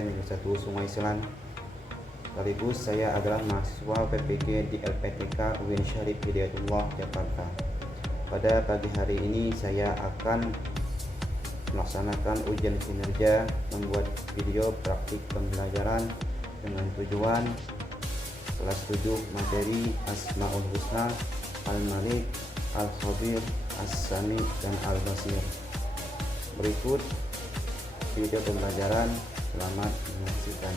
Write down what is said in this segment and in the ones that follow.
Pesantren Negeri 1 Sungai Selan. Sekaligus saya adalah mahasiswa PPG di LPTK UIN Syarif Hidayatullah Jakarta. Pada pagi hari ini saya akan melaksanakan ujian kinerja membuat video praktik pembelajaran dengan tujuan kelas 7 materi Asmaul Husna, Al-Malik, Al-Khabir, As-Sami, dan Al-Basir. Berikut video pembelajaran. Selamat menyaksikan.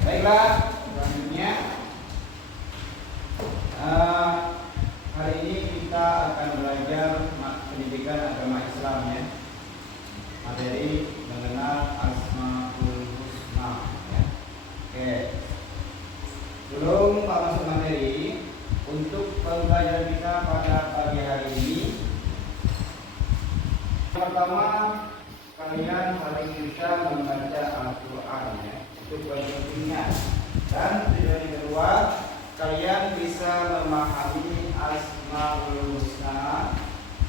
Baiklah, selanjutnya hari ini kita akan belajar pendidikan agama Islam ya. Materi mengenal Asmaul Husna ya. Oke. Sebelum masuk materi, untuk pembelajaran kita pada pagi hari ini, pertama kalian harus bisa membaca Al-Quran ya. Itu poin pentingnya. Dan tujuan yang kedua, kalian bisa memahami Asmaul Husna,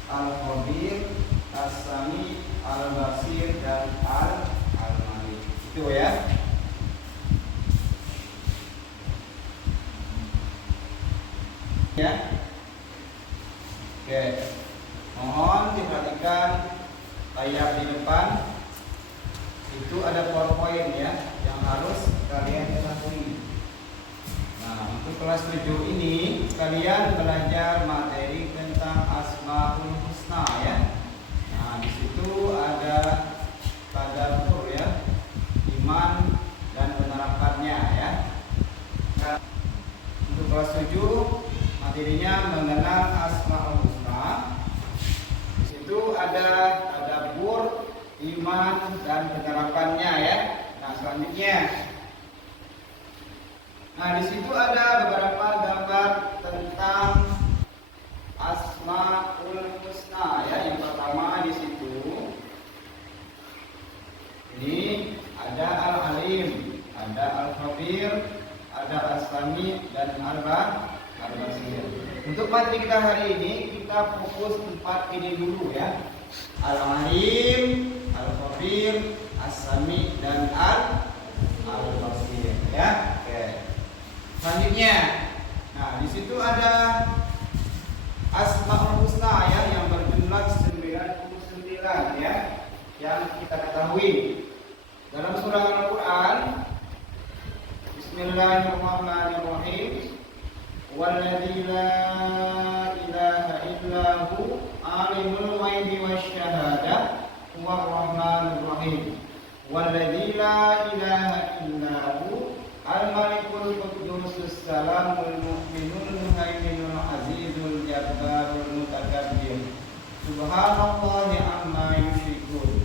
Al-Khabir, As-Sami, Al-Basir, dan Al-Malik. Itu ya. Ya. Oke, mohon diperhatikan layar di depan itu ada PowerPoint ya yang harus kalian ketahui. Nah, untuk kelas 7 ini kalian belajar materi tentang Asmaul Husna ya. Nah, di situ ada tadabbur ya, iman dan penerapannya ya. Nah, untuk kelas 7 materinya mengenal Asmaul Husna. Di situ ada tadabbur, iman dan penerapannya ya. Nah, selanjutnya. Nah, di situ ada beberapa gambar tentang Asmaul Husna ya. Yang pertama di situ ini ada Al-Alim, ada Al-Khabir, ada As-Sami dan Al-Basir. Untuk materi kita hari ini kita fokus 4 ini dulu ya. Al-Alim, Al-Khabir, As-Sami dan Al-Basir ya. Oke. Selanjutnya, nah di situ ada Asmaul Husna ya yang berjumlah 99 ya yang kita ketahui. Dalam surah Al-Qur'an Bismillahirrahmanirrahim. Walladzi la ilaha illahu alimul ghaibi wasyahadah huwar rahmanur rahim. Walladzi la ilaha illahu al-malikul quddus salamul mu'minul muhaiminul azizul jabbarul mutakabbir. Subhanallahi amma yusyrikun.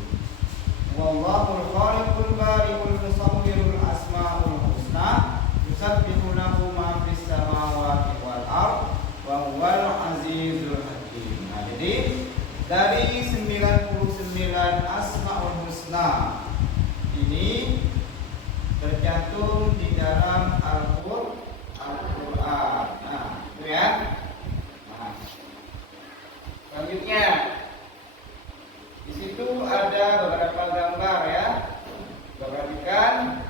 Wallahul khaliqul bari'ul musawwirul asmaul husna. Yusabbihu lahu ma fis samawati wal ard wa huwal azizul hakim. Nah, jadi dari 99 asmaul husna ini tercantum di dalam Al-Qur'an. Nah, itu ya. Nah, selanjutnya di situ ada beberapa gambar ya. Perhatikan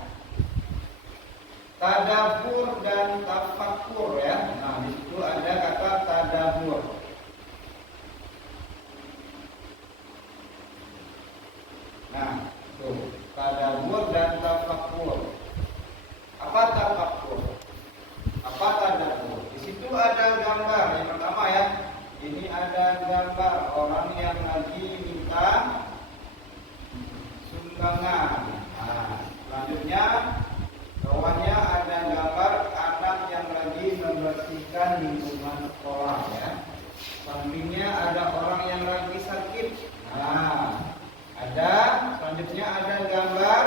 tadabbur dan tafakkur ya. Nah, di situ ada kata tadabbur. Nah, tuh, tadabbur dan tafakkur. Apa tafakkur? Apa tadabbur? Di situ ada gambar. Yang pertama ya, ini ada gambar orang yang lagi minta sumbangan. Nah, selanjutnya bawahnya ada gambar anak yang lagi membersihkan lingkungan sekolah ya. Sampingnya ada orang yang lagi sakit. Nah, ada selanjutnya ada gambar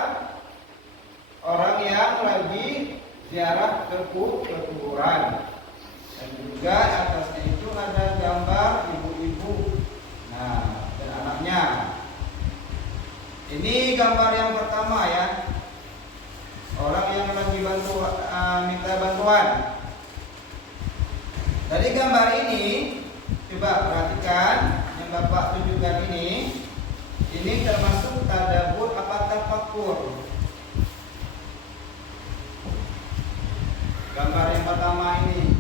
orang yang lagi ziarah ke kuburan. Dan juga atasnya itu ada gambar ibu-ibu. Nah, dan anaknya. Ini gambar yang pertama ya. Orang yang lagi minta bantuan. Dari gambar ini coba perhatikan yang Bapak tunjukkan ini termasuk tadabbur apa tafakkur? Gambar yang pertama ini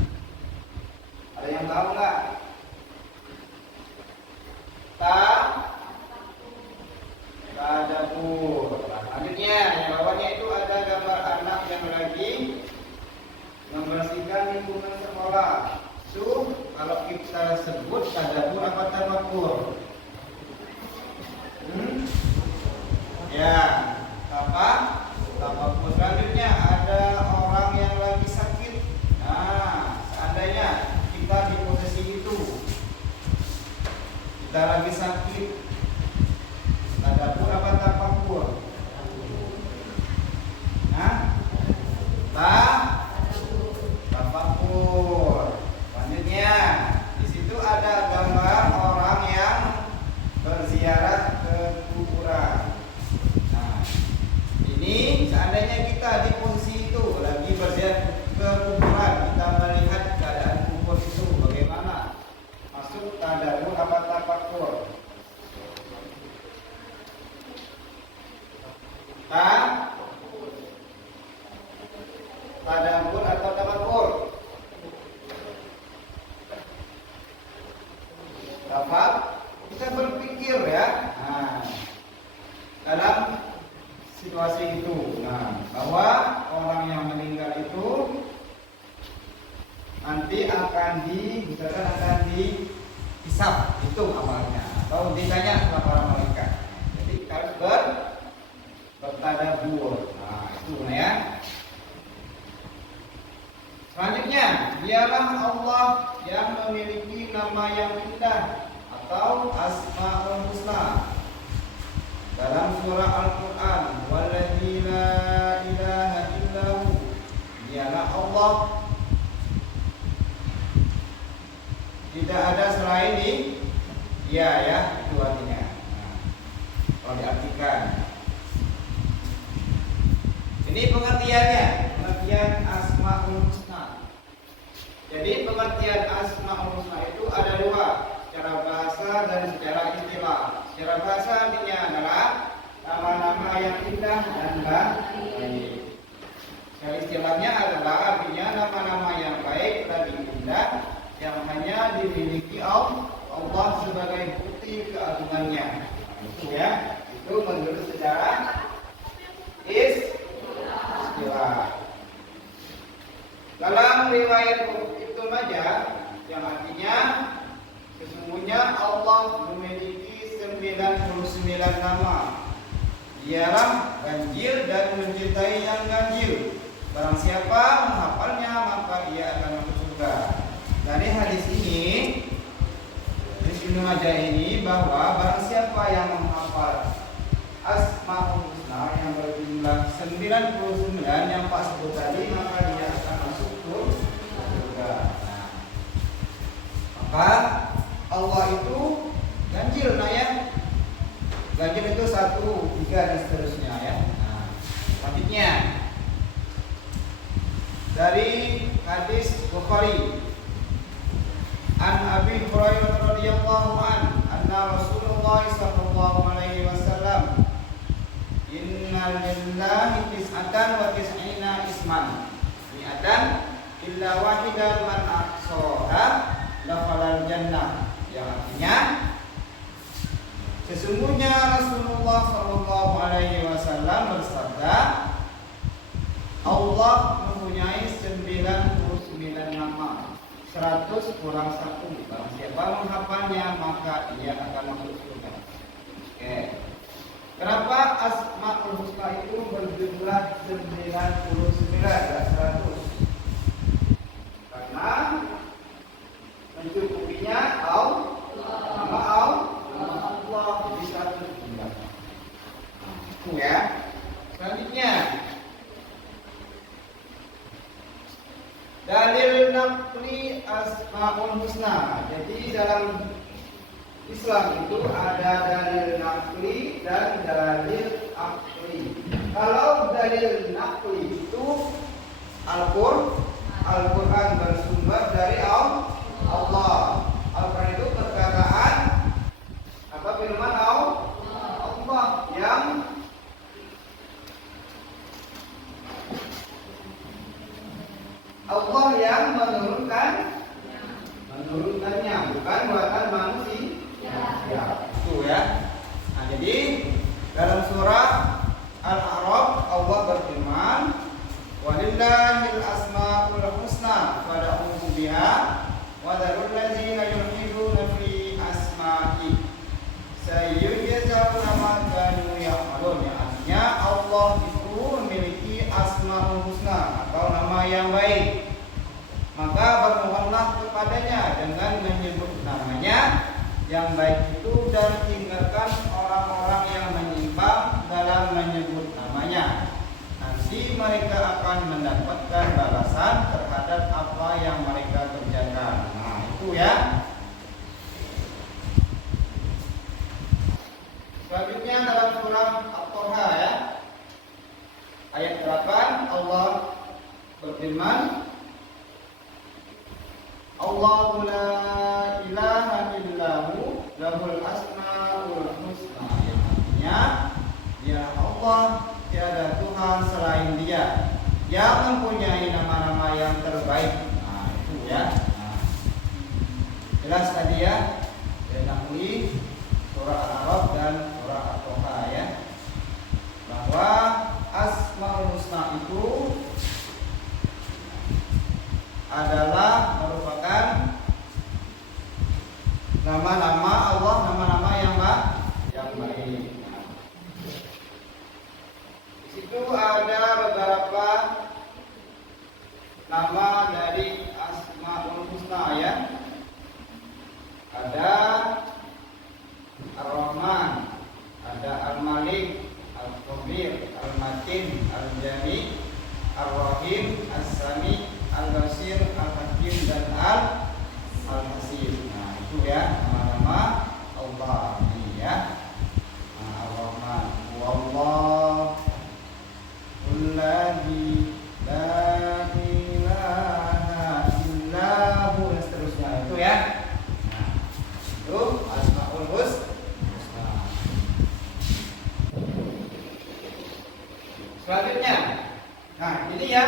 ada yang tahu nggak? Tadabbur. Selanjutnya yang bawahnya itu ada gambar anak yang lagi membersihkan lingkungan sekolah. Itu kalau kita sebut tadabbur apa tafakkur? Ya, apa? Tafakkur. Selanjutnya ada orang yang lagi sakit. Nah, seandainya kita di posisi itu, kita lagi sakit, tadabbur apa tafakkur? Nah, tafakkur. Selanjutnya, di situ ada gambar orang yang berziarah ke kuburan. Nah, nanti misalkan akan dihisab, hitung amalnya atau ditanya sama para malaikat. Jadi harus bertadabbur. Nah, itu ya. Selanjutnya, dialah Allah yang memiliki nama yang indah atau Asmaul Husna. Dalam surah Al-Quran, Walladzi la ilaha illahu, dialah Allah, tidak ada selain Dia ya, itu artinya. Nah, kalau diartikan, ini pengertiannya, pengertian Asmaul Husna. Jadi pengertian Asmaul Husna itu ada dua, secara bahasa dan secara istilah. Secara bahasa artinya adalah nama-nama yang indah dan baik. Secara istilahnya adalah artinya nama-nama yang baik dan indah yang hanya dimiliki Allah sebagai bukti keagungannya. Itu ya, itu menurut secara istilah. Dalam riwayat Ibnu Majah yang artinya sesungguhnya Allah memiliki 99 nama. Dialah ganjil dan mencintai yang ganjil. Barang siapa menghafalnya maka ia akan masuk surga. Dari hadis ini, hadis Ibnu Majah ini, bahwa barang siapa yang menghafal Asmaul Husna yang berjumlah 99 yang Pak sebut tadi, maka dia akan masuk surga. Maka Allah itu ganjil, nah ya. Ganjil itu 1, 3 dan seterusnya ya. Nah, selanjutnya dari hadis Bukhari, An Abi Hurairah radhiyallahu an, anna Rasulullah sallallahu alaihi wasallam, Inna lillahi tis'atan wa tis'ina isman, mi'atan illa wahidan man ahsaha dakhalal jannah. Yang artinya sesungguhnya Rasulullah sallallahu alaihi wasallam bersabda, Allah mempunyai 99 nama, 100 kurang 1. Barang siapa menghafalnya maka ia akan masuk surga. Oke. Kenapa Asmaul Husna itu berjumlah 99 dan 100? Karena mencukupinya nama Allah di satu jumlah. Itu ya. Selanjutnya, dalil naqli Asmaul Husna. Jadi dalam Islam itu ada dalil naqli dan dalil akli. Kalau dalil naqli itu Al-Quran bersumber dari Allah. Al-Quran itu perkataan apa, firman Allah yang menurunkannya, bukan buatan manusia. Ya, itu ya. Nah, jadi dalam surah Al-A'raf Allah berfirman, walillahil asmaul husna fad'uhu biha wa dharul ladzina yulhiduna fi asma'i sayyujzawna ma kanu ya'malun. Artinya Allah itu memiliki asmaul husna atau nama yang baik. Maka bermohonlah kepadanya dengan menyebut namanya yang baik itu dan tinggalkan orang-orang yang menyimpang dalam menyebut namanya. Nanti mereka akan mendapatkan balasan terhadap apa yang mereka kerjakan. Nah, itu ya. Selanjutnya dalam surah At-Taha ya, ayat 8 Allah berfirman, Allahu la ilaha illahu lahul asmaul husna. Yang artinya ya Allah, tiada Tuhan selain Dia yang mempunyai nama-nama yang terbaik. Nah, itu ya. Nah, jelas tadi ya, Nahwi, surah Al-A'raf dan surah At-Taha ya, bahwa Asmaul Husna itu adalah nama-nama Allah, nama-nama yang baik. Nah, di situ ada beberapa nama dari Asmaul Husna ya. Ada Ar-Rahman, ada Al-Malik, Al-Khabir, Al-Matin, Al-Jami, Ar-Rahim, As-Sami, Al-Basir, Al-Hakim, dan Al-Hasib. Nah, itu ya nama-nama Allah ini ya. Nah, Ar-Rahman, Wallahu alladzi la ilaha illa hu, dan seterusnya itu ya. Nah, itu Asmaul Husna. Selanjutnya, nah ini ya,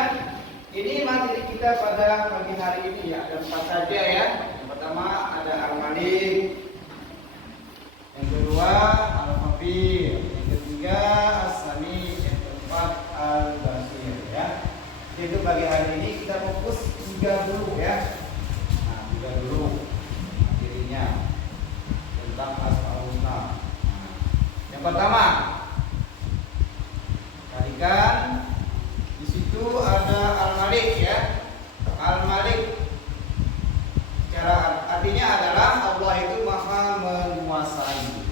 ini materi kita pada pagi hari ini ya. Ada 4 saja ya. Yang pertama ada Al-Malik, yang kedua Al-Khabir, yang ketiga As-Sami, yang keempat Al-Basir ya. Jadi pagi hari ini kita fokus 3 dulu ya. Nah, 3 dulu materinya tentang Asmaul Husna. Nah, yang pertama, perhatikan di situ ada Al-Malik ya. Al-Malik secara artinya adalah Allah itu maha menguasai.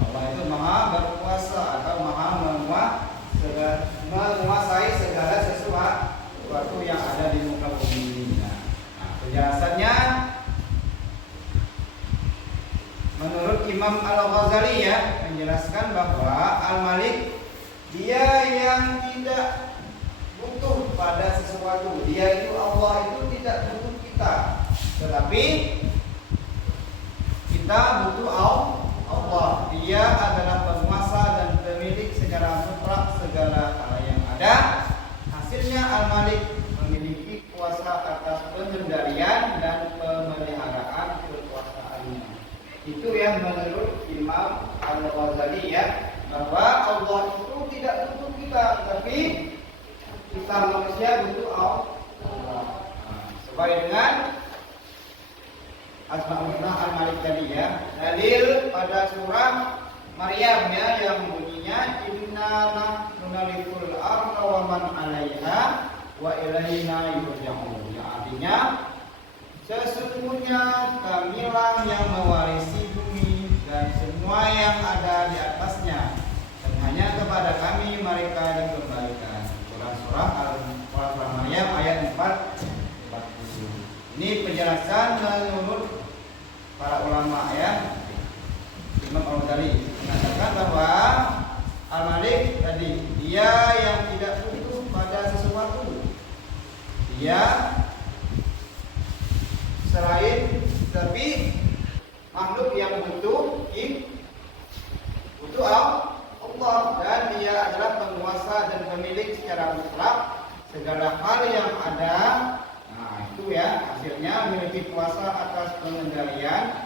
Allah itu maha berkuasa atau maha menguasai segala sesuatu yang ada di muka bumi ini. Nah, penjelasannya menurut Imam Al-Ghazali ya, menjelaskan bahwa Al-Malik dia yang tidak butuh pada sesuatu. Dia itu, Allah itu tidak butuh kita, tetapi kita butuh Allah. Dia adalah penguasa dan pemilik secara mutlak segala hal yang ada. Hasilnya Al-Malik memiliki kuasa atas pengendalian dan pemeliharaan kekuasaannya. Itu yang menurut Imam Al-Ghazali ya, bahwa Allah itu tidak butuh kita, tapi kita manusia butuh Allah. Sesuai dengan Asmaul Husna Al-Malik tadi ya. Dalil pada surah Maryam ya, yang bunyinya inna nahnu narithul arda wa man 'alaiha wa ilaina yurja'un. Yang artinya sesungguhnya kamilah yang mewarisi bumi dan semua yang ada di atasnya, dan hanya kepada kami mereka dikembalikan. Surah Maryam ayat 4. Ini penjelasan menurut para ulama ya. Imam Al-Ghazali mengatakan bahwa Al-Malik tadi dia yang tidak butuh pada sesuatu. Dia selain tapi makhluk yang butuh Allah, dan dia adalah penguasa dan pemilik secara mutlak segala hal yang ada. Nah, itu ya, hasilnya memiliki kuasa atas pengendalian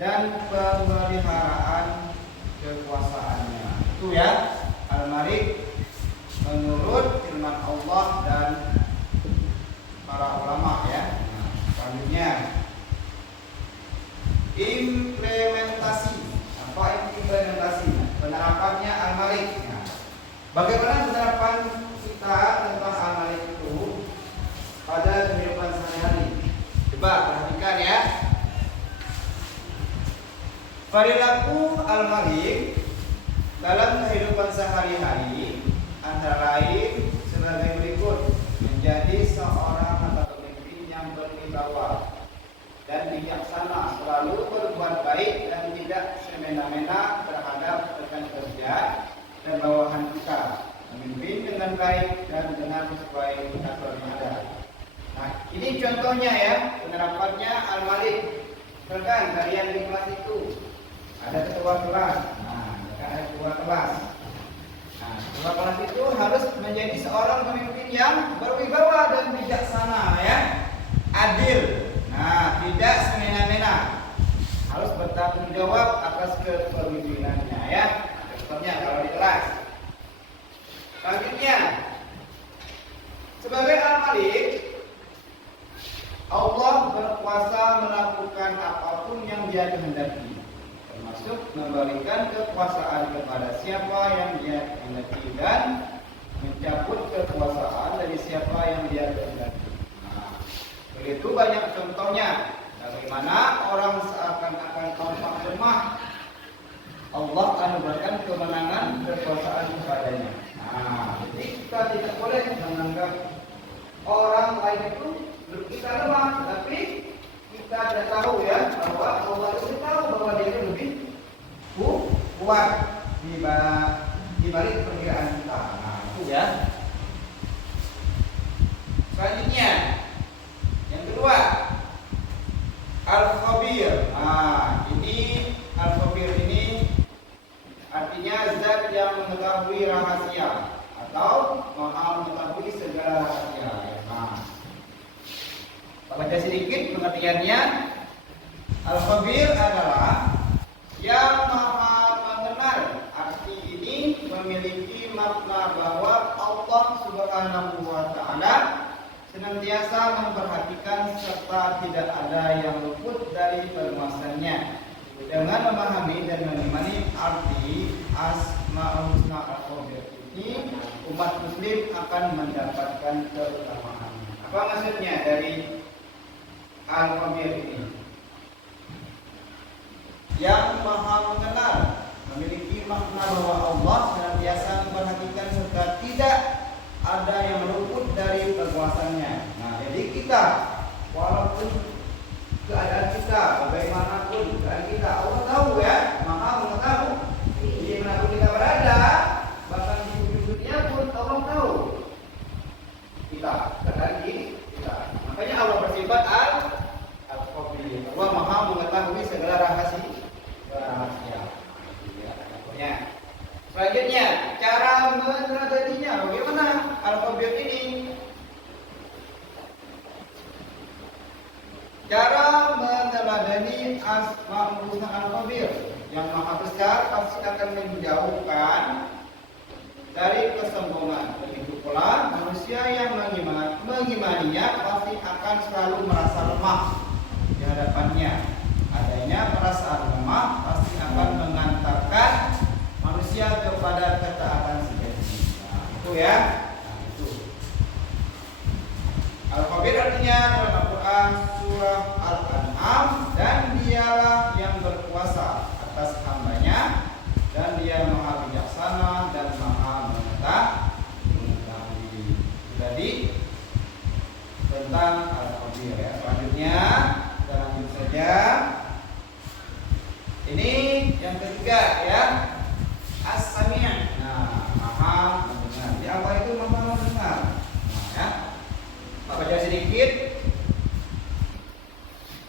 dan pemeliharaan kekuasaannya. Itu ya Al-Malik menurut firman Allah dan para ulama ya. Nah, selanjutnya implementasi. Apa implementasi? Penerapannya Al-Malik. Nah, bagaimana penerapan kita tentang Al-Malik itu pada kehidupan sehari-hari? Coba perhatikan ya. Perilaku Al-Malik dalam kehidupan sehari-hari antara lain sebagai berikut: menjadi seorang atau pemimpin yang berwibawa dan bijaksana, selalu berbuat baik dan tidak semena-mena terhadap rekan kerja dan bawahan kita, memimpin dengan baik dan dengan sesuai aturan yang ada. Nah, ini contohnya ya penerapannya Al-Malik. Misalkan kalian di kelas itu ada ketua kelas. Nah, ada ketua kelas. Nah, ketua kelas itu harus menjadi seorang pemimpin yang berwibawa dan bijaksana ya, adil. Nah, tidak semena-mena, harus bertanggung jawab atas kepemimpinannya ya. Contohnya kalau di kelas. Selanjutnya, sebagai Al-Malik, Allah berkuasa melakukan apapun yang Dia kehendaki, termasuk memberikan kekuasaan kepada siapa yang Dia kehendaki dan mencabut kekuasaan dari siapa yang Dia kehendaki. Nah, begitu banyak contohnya bagaimana orang seakan-akan tampak lemah, Allah anugerahkan kemenangan kekuasaan kepadanya. Nah, jadi kita tidak boleh menganggap orang lain itu kita lemah, tapi kita tidak tahu ya bahwa Allah itu tahu bahwa dia itu lebih kuat di balik perkiraan kita. Nah, itu ya. Selanjutnya, yang kedua, Al-Khabir. Nah, ini Al-Khabir ini artinya zat yang mengetahui rahasia atau maha mengetahui segala rahasia. Nah, baca sedikit pengertiannya. Al-Khabir adalah yang maha mengenal. Arti ini memiliki makna bahwa Allah Subhanahu wa Ta'ala senantiasa memperhatikan serta tidak ada yang luput dari penguasanya. Dengan memahami dan mengimani arti Asmaul Husna Al-Khabir ini, umat muslim akan mendapatkan keutamaan. Apa maksudnya dari Al-Khabir ini? Yang maha mengenal, memiliki makna bahwa Allah senantiasa memperhatikan serta tidak ada yang luput dari penguasanya. Nah, jadi kita walaupun keadaan kita bagaimanapun keadaan kita, Allah tahu ya, maha mengetahui di mana kita berada, bahkan di ujung dunia pun Allah tahu kita keadaan kita. Makanya Allah bersifat Al-Khabir. Allah maha mengetahui segala rahasia. Ya. Selanjutnya, cara meneladaninya bagaimana Al-Khabir ini? Cara meneladani Asmaul Husna Al-Khabir yang maha besar pasti akan menjauhkan dari kesombongan. Begitu pula manusia yang mengimaninya pasti akan selalu merasa lemah di hadapannya. Adanya perasaan lemah pasti akan mengantarkan manusia kepada ketaatan sejati. Nah, itu ya. Nah, itu. Al-Khabir artinya dalam Al-Quran surah Al-An'am, dan dialah yang berkuasa atas hambanya, dan dia maha bijaksana dan maha mengetahui. Jadi tentang Al-Khabir ya. Selanjutnya kita lanjut saja. Ini yang ketiga ya, As-Sami'. Nah, maha mendengar. Ya, apa itu maha mendengar? Nah, ya. Baca sedikit.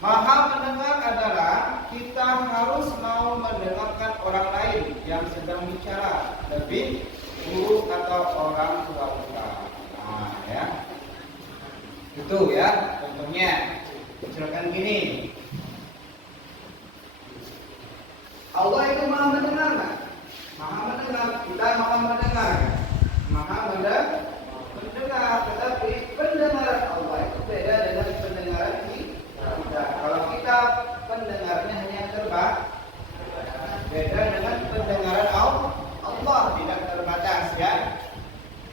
Maha mendengar adalah kita harus mau mendengarkan orang lain yang sedang bicara, lebih guru atau orang tua kita. Nah, ya. Itu ya contohnya. Misalkan gini. Allah itu maha mendengar kan? Maha mendengar, kita maha mendengar kan? Maha mendengar, tetapi pendengaran Allah itu beda dengan pendengaran kita. Kalau kita pendengarannya hanya terbatas, beda dengan pendengaran Allah tidak terbatas ya.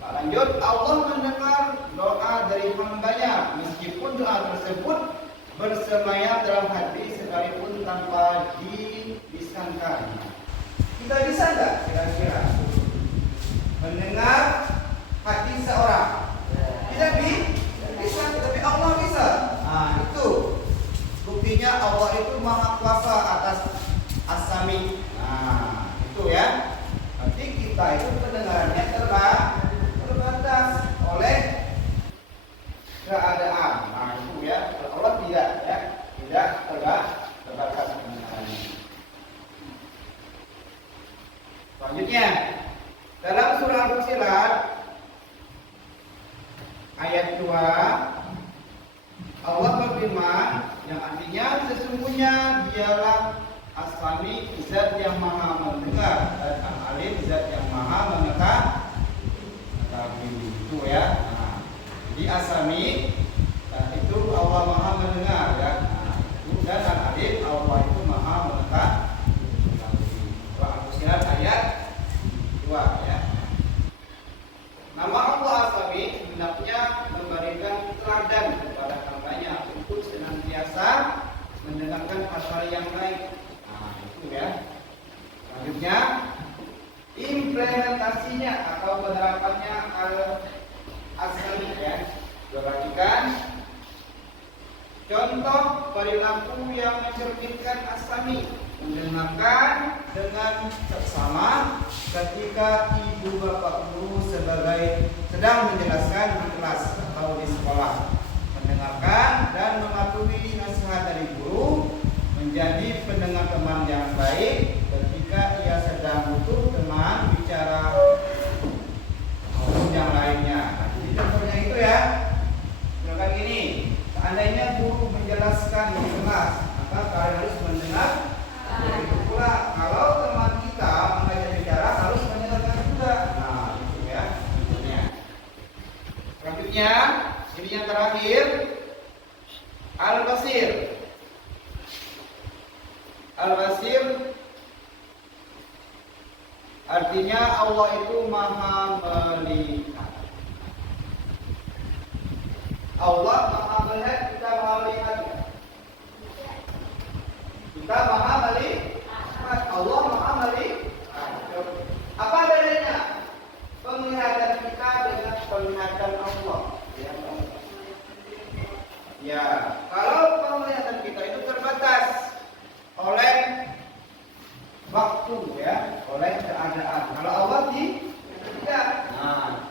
Lanjut, Allah mendengar doa dari hambanya meskipun doa tersebut bersemayam dalam hati sekalipun tanpa disangka. Kita bisa nggak kira-kira mendengar hati seorang? Tidak bisa, tapi Allah bisa. Nah, itu buktinya Allah itu maha kuasa atas As-Sami'. Nah, itu ya. Nanti kita itu pendengarannya terbatas oleh keadaan. Nah, itu ya. Allah tidak ya, tidak terbatas pendengarannya. Selanjutnya, dalam surah Al-Fussilat ayat 2 Allah berfirman yang artinya sesungguhnya dialah As-Sami', zat yang maha mendengar, dan Al-Alim, zat yang maha mengetahui. Itu ya. Nah, jadi As-Sami' itu Allah maha mendengar ya. nilai yang baik. Nah, itu ya. Selanjutnya, implementasinya atau penerapannya al-asali ya. Perhatikan contoh perilaku yang mencerminkan asami, mendengarkan dengan seksama ketika ibu bapak guru sedang menjelaskan di kelas atau di sekolah, mendengarkan dan mematuhi nasihat dari guru, menjadi pendengar teman yang baik ketika ia sedang butuh teman bicara maupun yang lainnya. Nah, jadi contohnya itu ya, misalkan gini, seandainya guru menjelaskan di kelas, maka kalian harus mendengar. Begitu pula kalau teman kita mengajak bicara harus mendengarkan juga. Nah, itu ya contohnya. Selanjutnya, ini yang terakhir, al-basir. Al-basir artinya Allah itu maha melihat. Allah maha melihat, kita maha melihat. Kita maha melihat, Allah maha melihat. Apa bedanya penglihatan kita dengan penglihatan Allah? Ya, kalau penglihatan kita itu terbatas oleh waktu ya, oleh keadaan. Kalau Allah tidak. Nah,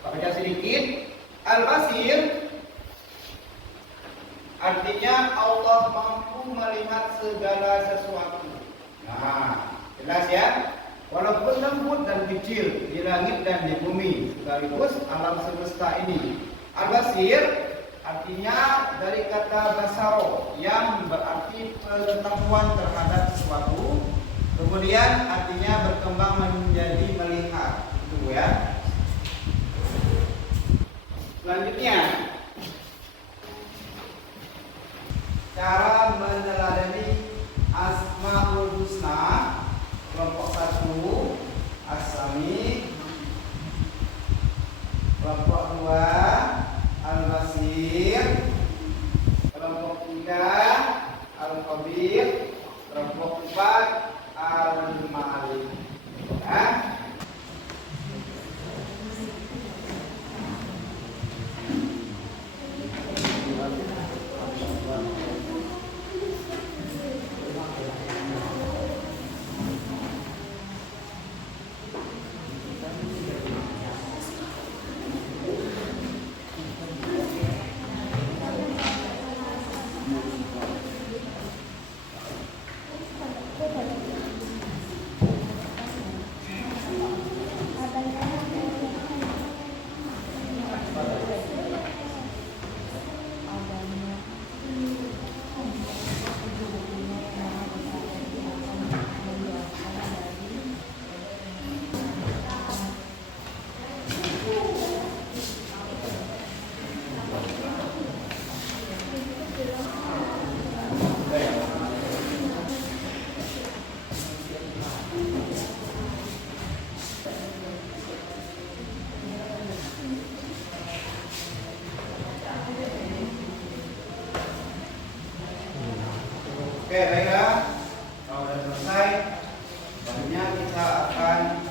baca sedikit. Al-basir artinya Allah mampu melihat segala sesuatu. Nah, jelas ya. Walaupun lembut dan kecil di langit dan di bumi, sekaligus alam semesta ini. Al-basir artinya dari kata basaro yang berarti pengetahuan terhadap sesuatu, kemudian artinya berkembang menjadi melihat. Itu ya. Selanjutnya, cara meneladani Asmaul Husna kelompok 1 As-Sami, kelompok 2 Al-Basir, kelompok 3 Al-Khabir, kelompok 4 Al-Malik. Ya. Oke, baiklah. Kalau sudah selesai, selanjutnya kita akan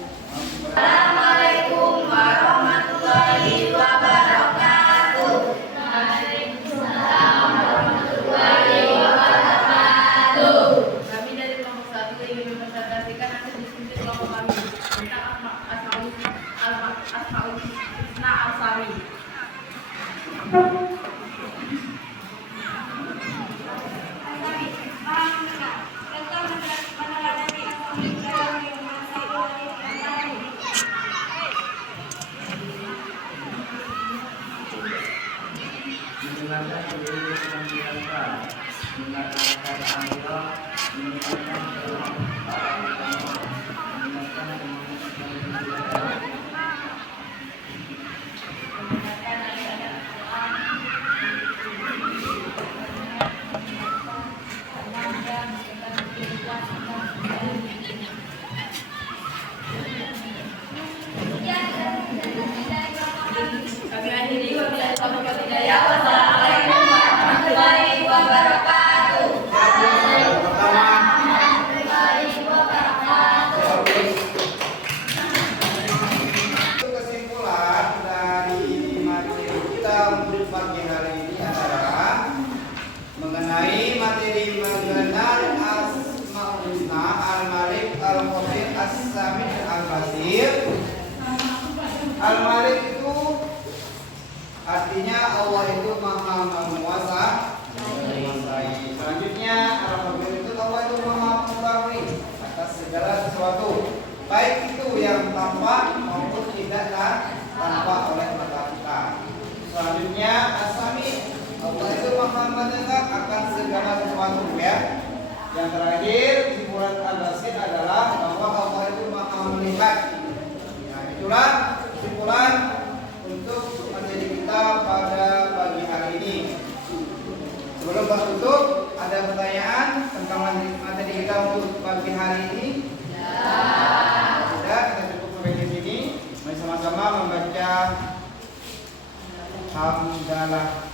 Assalamualaikum warahmatullahi wabarakatuh. Waalaikumsalam warahmatullahi wabarakatuh. Kami dari kelompok 1 ingin mempresentasikan hasil diskusi kelompok kami tentang Asmaul Husna Al-Sami. Kami akhiri wabillahi taufiq wal hidayah. Wassalamualaikum warahmatullahi wabarakatuh. artinya Allah itu maha menguasai. Selanjutnya Al-Khabir itu Allah itu maha mengetahui atas segala sesuatu, baik itu yang tampak maupun tidak tampak oleh mata kita. Selanjutnya As-Sami, Allah itu maha mendengar akan segala sesuatu ya. Yang terakhir kesimpulan Al-Basir adalah bahwa Allah itu maha melihat. Nah, itulah kesimpulan untuk materi kita pada pagi hari ini. Sebelum tutup, ada pertanyaan tentang materi kita untuk pagi hari ini? Sudah, kita cukup sampai di sini. Mari sama-sama membaca hamdalah.